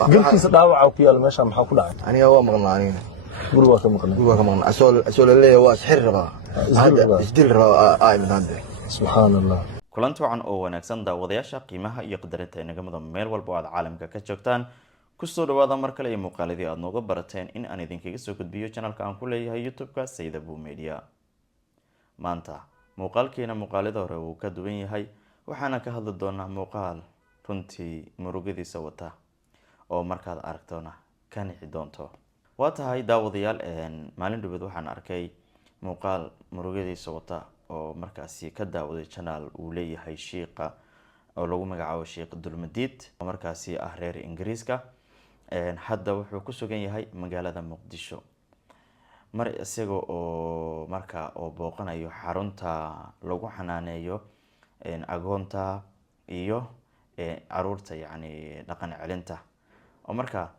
قلت داوع ku yaal meesha maxaa ku dhacay aniga waa maqnaa aniga guriga ka maqnaa guriga ka maqnaa asoo leeyahay waa sixir rabaa isdil rabaa ay midande subhanallah kulanti wacan oo wanaagsan daawadayaasha qiimaha iyo qadarinta inaga mudan meel walba oo aad caalamka ka joogtaan kusoo dhawaada mar kale iyo muuqaaladii aad nooga barateen in aan idinkaga soo gudbiyo channelka aan ku leeyahay YouTube-ka Sayid Abu Media. maanta muuqaalkeena muuqaalada hore uu ka duwan yahay waxaana ka hadli doonaa muuqaal runtii murugadiisa wata oo markaad aragtona ka nixi doonto. waa tahay daawadayaal maalin dhaweed waxaan arkay muuqaal murugadiisa wata oo markaasi ka daawaday channel uu leeyahay sheekha oo lagu magacaabo Sheekh Dulmadiid oo markaasi ah reer Ingiriiska hadda wuxuu ku sugan yahay magaalada Muqdisho mar isagoo oo marka oo booqanayo xarunta lagu xanaaneeyo agoonta iyo caruurta yani dhaqan celinta oo marka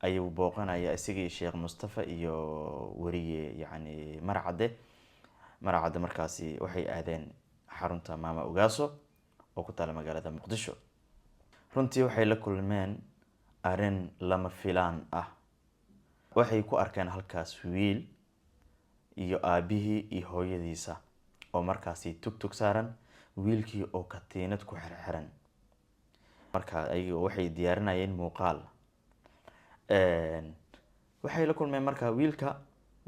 ayuu booqanaya isagii Sheekh Mustafa iyo wariye yani marcade markaasi waxay aadeen xarunta Maama Ugaaso oo ku taala magaalada Muqdisho. runtii waxay la kulmeen arin lama filaan ah. waxay ku arkeen halkaas wiil iyo aabihii iyo hooyadiisa oo markaasi tug saaran, wiilkii oo katiinad ku xirxiran. marka ayagu waxay diyaarinayeen muuqaal waxay la kulmeen marka wiilka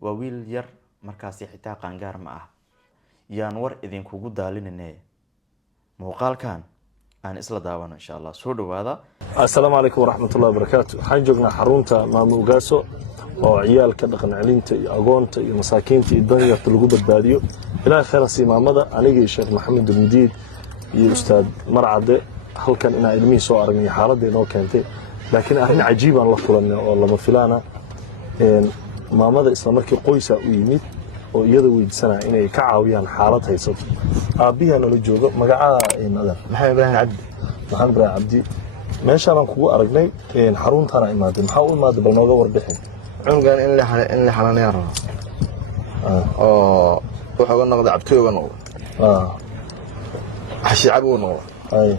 waa wiil yar markaasi xitaa qaangaar ma ah. yaan war idinkugu daalinine muuqaalkan aan isla daawano insha Allah. soo dhawaada. assalaamu alaykum waraxmatullaahi wabarakaatuh. waxaan joognaa xarunta Maama Ugaaso oo ciyaalka dhaqan celinta iyo agoonta iyo masaakiinta iyo danyarta lagu badbaadiyo. ilaahay khayr si maamada aniga iyo Sheekh Maxamed Dulmadiid iyo ustaad Marcade halkan inaa ilmihi soo aragnay xaaladda inoo keentay, laakiin arrin cajiib aan la kulanay oo lama filaana. maamada isla markii qoysa u yimid oo iyada weydiisanaa inay ka caawiyaan xaalad haysato. aabihiina la joogo magaca nadar maxamed ibraahim cabdi. meeshaan aan kugu aragnay xaruntaana imaaday. maxaa u imaaday bal nooga warbixin. cunugan in la xanaanayaan rabo oo wuxuu ga noqday cabtooga noqday xashi cabo noqday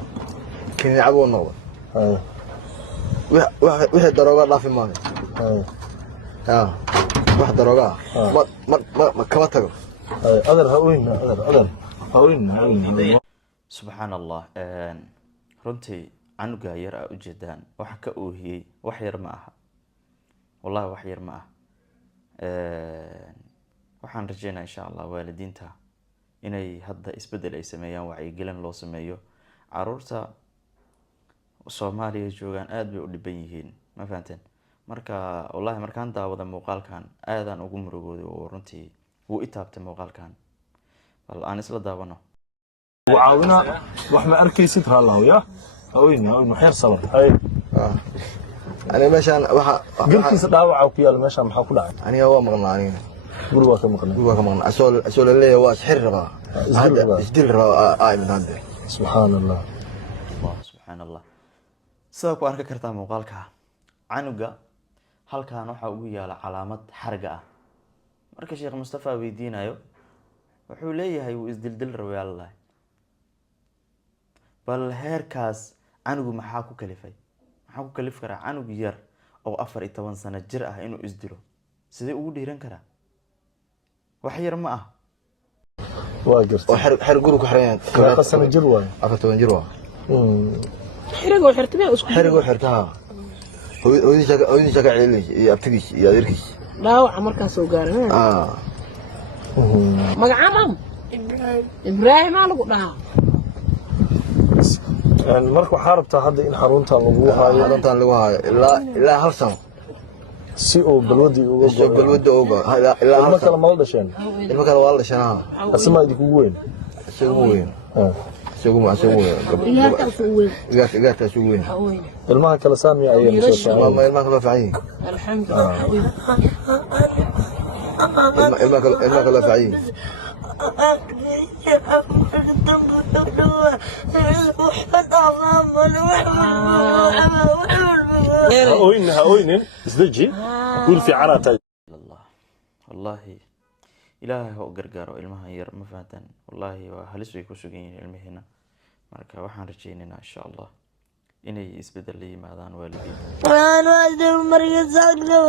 kini cabo noqday wixii darooga dhaafi maayo wax darooga ma kama tago adar haween subhanallah. runtii canuga yar ah ujeedaan waxa ka oohiyey wax yar ma aha, wallahi wax yar ma ah. waxaan rajeynayaa insha Allah waalidiinta inay hadda isbedel ay sameeyaan, wacyigelin loo sameeyo. caruurta Soomaaliya joogaan aad bay u dhiban yihiin, ma fahanteen. marka wallahi markaan daawada muuqaalkan aadaan ugu murugooday oo runtii wuu i taabtay muuqaalkan. bal aan isla daawano. وعاونا واحنا اركيسيت هلا يا هوين محير صبر هاي aniga meeshaan waxa قلت داوع ku yaal meesha maxaa ku dhacay aniga waa maqnaa aniga guriga ka maqnaa asoo leeyahay waa sixir rabaa isdil rabaa ay midande subhanallah subhanallah. sida ku arki kartaa muuqaalka canuga halkaan waxa ugu yaala calaamad xarga ah. marka Sheekh Mustafa weydiinayo wuxuu leeyahay uu isdildil rabay Allah. bal heerkaas canugu maxaa ku kalifay? maxaa ku kalif karaa canug yar oo 14 sano jir ah inuu isdilo? sidee ugu dhiiran karaa? wax yar ma ah. waa jirta oo xer guriga ku xiran ka sano jir waay 14 jir waa xirigo xirtay isku xirigo xirtaa hooyadii shaqa ceelay iyo abtigiis iyo adeerkiis dhaawac markaan soo gaaray magacaam Ibrahim lagu dhahaa. marka waxaa rabtaa hadda in xaruntan lagu haayo ilaa hal sano si oo balwadi uga ilaa kala ma dhasheen ilma kale waa la dhashana asma idinku weyn igaarkaas ugu weyn ilmaha kala saamiya ayay ilmaha kale faacay ilmaha kale faacay هاوين ازدجي قول في عناتي والله إلهي هو قرقارو ilmaha yar ma fahantan. wallahi waa halis way ku sugan yihiin ilmahina. marka waxaan rajeynaynaa insha Allah inay isbedel la yimaadaan waalidiinta. وأنا أدري مركز عقله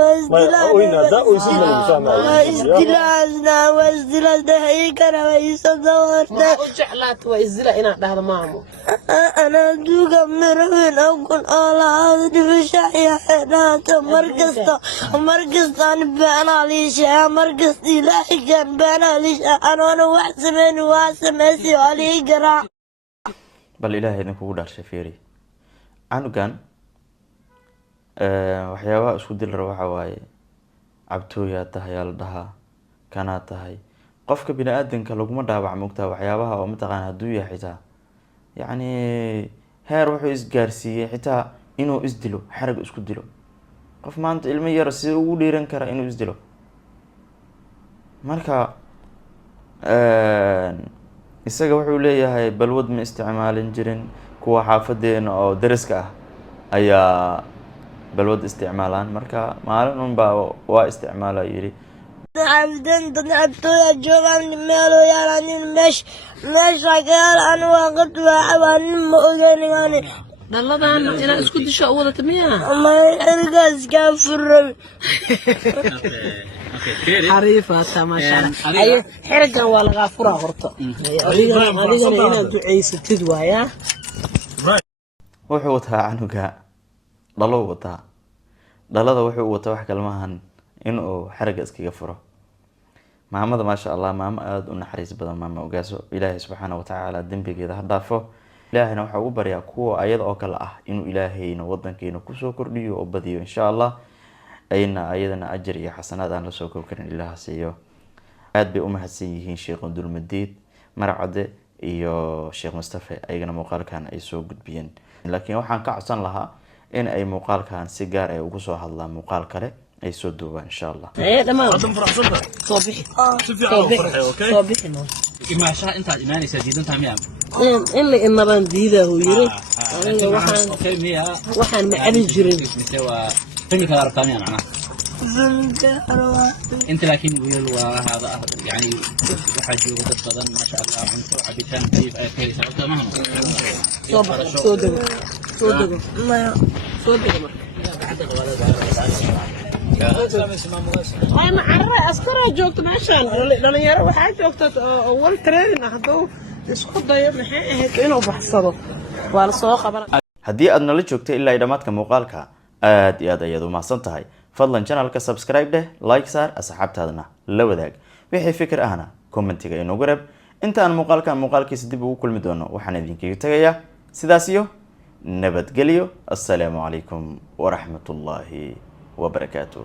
وازدلال ده هيكنا ويصدورنا ما أجعلات وإزلا إنا ده مامو أنا دوقا من ربين أقول الله هذا بشاية حينات مركز بأنا ليش مركز إلهي كان بأنا ليش أنا وحسمين علي قرا bal ilaahay idinkugu dhaarshay fiiri canugan waxyaabaha isku dilara waxa waaye cabtooyaa tahay aa la dhahaa kanaa tahay qofka bini aadanka laguma dhaawac mogtaa waxyaabaha oo mataqaana hadduu yahay xitaa yacni heer wuxuu isgaarsiiyey xitaa inuu isdilo xarag isku dilo qof maanta ilmo yar si ugu dhiiran kara inuu isdilo marka isaga wuxuu leeyahay balwad ma isticmaalin jirin kuwa xaafadeena oo dariska ah ayaa balwad isticmaalaan marka maalin unbaa waa isticmaala yidhi عبدين عبتويا جوغان ميلو يالاني مش عقال أنا وقت وعوان مؤذن يعني دلدان إنا اسكو دشا أولا تميا ما يرقص كافر حريفة ما شاء الله أيوه حرقا ولا غافورة غرطة أدينا إنا دعيس تدوايا wuxuu wataa canuga dhalo wataa dhalada wuxuu wataa wax kalmahan inuu xaraga iskaga furo maamada maasha allah maamo aada u naxariis badan maama ogaaso ilaahay subxaana watacaala dembigeeda ha dhaafo ilaahayna waxaa ugu baryaa kuwa ayada oo kale ah inuu ilaahayna wadankeena kusoo kordhiyo oo badiyo insha allah ayna ayadana ajar iyo xasanaad aan lasoo koob karin ilaaha siiyo aada bay u mahadsan yihiin sheekh dulmadiid marcade iyo sheekh mustafa ayagana muuqaalkan ay soo gudbiyeen laakiin waxaan ka codsan lahaa in ay muuqaalkan si gaar ay ugu soo hadlaan muuqaal kale ay soo duubaan insha allah إيه دمان صبحي صبحي ما شاء انت ايماني سديدن تاميام إلا إن بان ديدا هو يري اوكي ميا waxaan ma cali jirin مستوى فين كلام تاميام معنا انت لكن ويل وهذا يعني وحاجي وقت بدن ما شاء الله انتو عبيتان كيف كيف سبب ما هم صدق أنا عرّي أسكره جوكت ماشان لأن يرى واحد جوكت أول ترين هذا isku dayo maxay ahayd inuu baxsado waa la soo qaban haddii aad nala joogtay ilaa dhamaadka muuqaalka aad iyo aad ayaad u mahadsan tahay fadlan channelka subscribe dheh like saar asxaabtaadana la wadaag wixii fikir ahna commentiga inoogu reeb inta aan muuqaalkiisa dib ugu kulmi doono waxaan idinkaga tagayaa sidaas iyo nabadgelyo assalaamu calaykum waraxmatullaahi wabarakaatuh